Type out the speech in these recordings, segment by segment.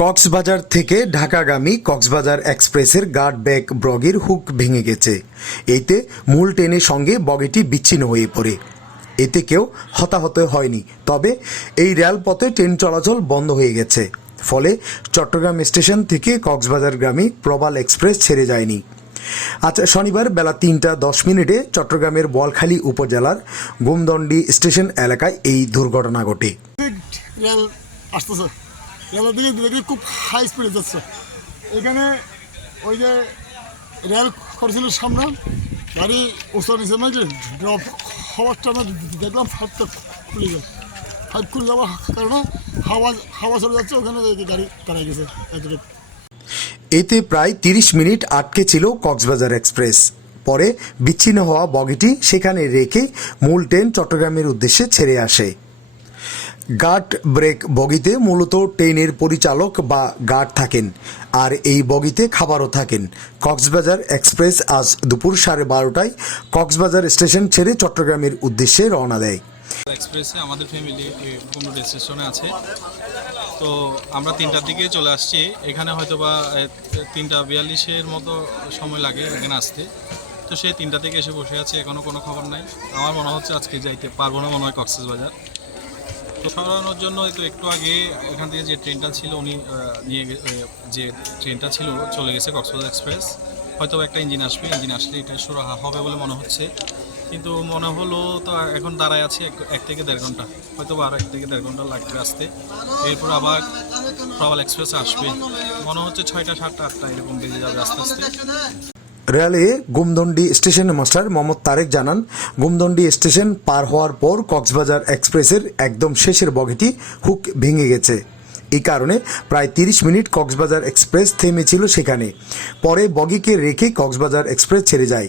কক্সবাজার থেকে ঢাকাগামী কক্সবাজার এক্সপ্রেসের guard back বগির hook ভেঙে গেছে। এতে মূল ট্রেনের সঙ্গে বগিটি বিচ্ছিন্ন হয়ে পড়ে। এতে কেউ হতাহত হয়নি, তবে এই রেলপথে ট্রেন চলাচল বন্ধ হয়ে গেছে। ফলে চট্টগ্রাম স্টেশন থেকে কক্সবাজারগামী প্রবাল এক্সপ্রেস ছেড়ে যায়নি। আজ শনিবার বেলা ৩টা ১০ চট্টগ্রামের বোয়ালখালী উপজেলার গুমদণ্ডি স্টেশন এলাকায় এই দুর্ঘটনা ঘটে। রেলের দিকে দেখি খুব হাই স্পিডে যাচ্ছে। এখানে ওই যে রেল করেছিল সামনে গাড়ি উঁচু নিচে নাকি ড্রপ হওয়ার টাইমে দেখলাম ফাইভটা খুলে যায়। ফাইভ খুলে যাওয়ার কারণে হাওয়া চলে যাচ্ছে, ওখানে গাড়ি দাঁড়িয়ে গেছে। এতে প্রায় ৩০ মিনিট আটকে ছিল কক্সবাজার এক্সপ্রেস। পরে বিচ্ছিন্ন হওয়া বগিটি সেখানে রেখে মূল ট্রেন চট্টগ্রামের উদ্দেশ্যে ছেড়ে আসে। গার্ড ব্রেক বগিতে মূলত ট্রেনের পরিচালক বা গার্ড থাকেন, আর এই বগিতে খাবারও থাকেন। কক্সবাজার এক্সপ্রেস আজ দুপুর 12:30টায় কক্সবাজার স্টেশন ছেড়ে চট্টগ্রামের উদ্দেশ্যে রওনা দেয়। এক্সপ্রেসে আমাদের ফ্যামিলি কুমড়ো স্টেশনে আছে, তো আমরা 3টার দিকে চলে আসছি। এখানে হয়তো বা 3:42 মতো সময় লাগে এখানে আসতে। তো সেই 3টা থেকে এসে বসে আছি, এখনও কোনো খবর নাই। আমার মনে হচ্ছে আজকে যাইতে পারবো না মনে হয় কক্সবাজার। তো সরানোর জন্য তো একটু আগে এখান থেকে যে ট্রেনটা ছিল উনি যে ট্রেনটা ছিল চলে গেছে কক্সবাজার এক্সপ্রেস। হয়তো একটা ইঞ্জিন আসবে, ইঞ্জিন আসলে এটা শুরু হবে বলে মনে হচ্ছে, কিন্তু মনে হলো তো এখন দাঁড়ায় আছে 1 থেকে 1.5 ঘন্টা, হয়তো আরও 1 থেকে 1.5 ঘন্টা লাগবে আসতে। এরপর আবার প্রবাল এক্সপ্রেস আসবে, মনে হচ্ছে 6টা 7টা 8টা এরকম বেজে যাবে আস্তে আস্তে। রেলে গুমদণ্ডি স্টেশন মাস্টার মোহাম্মদ তারেক জানান, গুমদণ্ডি স্টেশন পার হওয়ার পর কক্সবাজার এক্সপ্রেসের একদম শেষের বগিটি হুক ভেঙে গেছে। এই কারণে প্রায় 30 মিনিট কক্সবাজার এক্সপ্রেস থেমেছিল সেখানে। পরে বগিকে রেখে কক্সবাজার এক্সপ্রেস ছেড়ে যায়।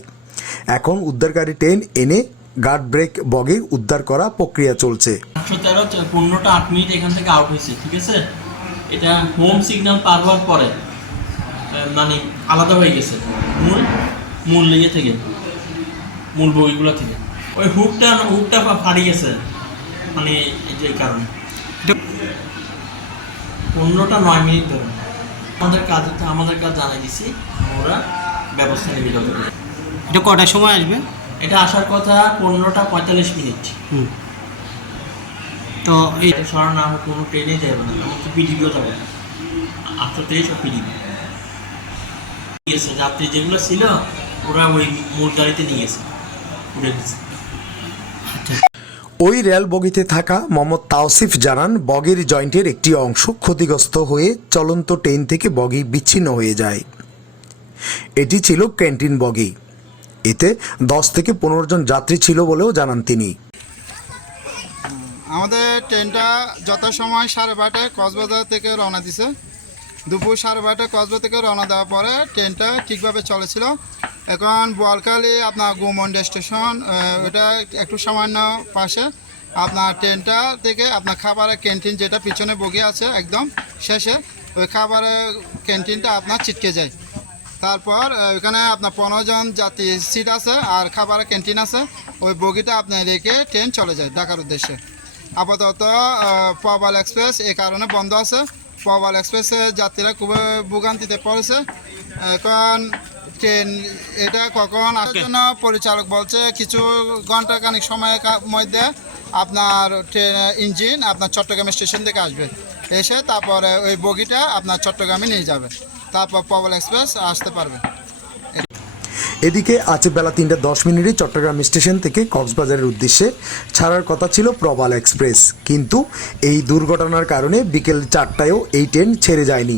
এখন উদ্ধারকারী ট্রেন এনে গার্ড ব্রেক বগির উদ্ধার করা প্রক্রিয়া চলছে। 15:08 এখান থেকে আউট হয়েছে, ঠিক আছে। এটা হোম সিগন্যাল পার হওয়ার পরে মানে আলাদা হয়ে গেছে মূল ইয়ে থেকে, মূল বইগুলো থেকে। ওই হুকটা ফাড়ি গেছে, মানে এই কারণে 15:09 ধরে আমাদের কাজ জানাই দিছি, আমরা ব্যবস্থা নেবে যত। এটা কটার সময় আসবে? এটা আসার কথা 15:45। তো এই সরানো আমরা কোনো ট্রেনে যাবে না, এমনকি পিডিবিও যাবে না। 8:23 সব পিডিবি গেছে। যাত্রী যেগুলো ছিল ওরা ওই মূল গাড়িতে নিয়ে গেছে, উঠে গেছে। ওই রেল বগিতে থাকা মোহাম্মদ তাওসিফ জানান, বগির জয়েন্টের একটি অংশ ক্ষতিগ্রস্ত হয়ে চলন্ত ট্রেন থেকে বগি বিচ্ছিন্ন হয়ে যায়। এটি ছিল ক্যান্টিন বগি। এতে 10 থেকে 15 জন যাত্রী ছিল বলেও জানান তিনি। আমাদের ট্রেনটা যথাসময় 12:30টায় কক্সবাজার থেকে রওনা দিছে। দুপুর 12:30টায় কক্সবাজার থেকে রওনা দেওয়ার পরে ট্রেনটা ঠিকভাবে চলেছিল। এখন বোয়ালখালী আপনার গুমদণ্ডি স্টেশন, ওটা একটু সামান্য পাশে আপনার ট্রেনটা থেকে আপনার খাবারের ক্যান্টিন, যেটা পিছনে বগি আছে একদম শেষে, ওই খাবারের ক্যান্টিনটা আপনার ছিটকে যায়। তারপর ওইখানে আপনার 15 জন যাত্রী সিট আছে আর খাবারের ক্যান্টিন আছে। ওই বগিটা আপনার রেখে ট্রেন চলে যায় ঢাকার উদ্দেশ্যে। আপাতত প্রবাল এক্সপ্রেস এই কারণে বন্ধ আছে। প্রবাল এক্সপ্রেসের যাত্রীরা খুবই ভোগান্তিতে পড়েছে। এখন ট্রেন এটা কখন আসার জন্য পরিচালক বলছে কিছু ঘন্টা খানিক সময়ের মধ্যে আপনার ট্রেন ইঞ্জিন আপনার চট্টগ্রাম স্টেশন থেকে আসবে, এসে তারপরে ওই বগিটা আপনার চট্টগ্রামে নিয়ে যাবে, তারপর প্রবাল এক্সপ্রেস আসতে পারবে। এদিকে আজ বেলা 3:10 চট্টগ্রাম স্টেশন থেকে কক্সবাজারের উদ্দেশ্যে ছাড়ার কথা ছিল প্রবাল এক্সপ্রেস, কিন্তু এই দুর্ঘটনার কারণে বিকেল 4টায়ও এই ট্রেন ছেড়ে যায়নি।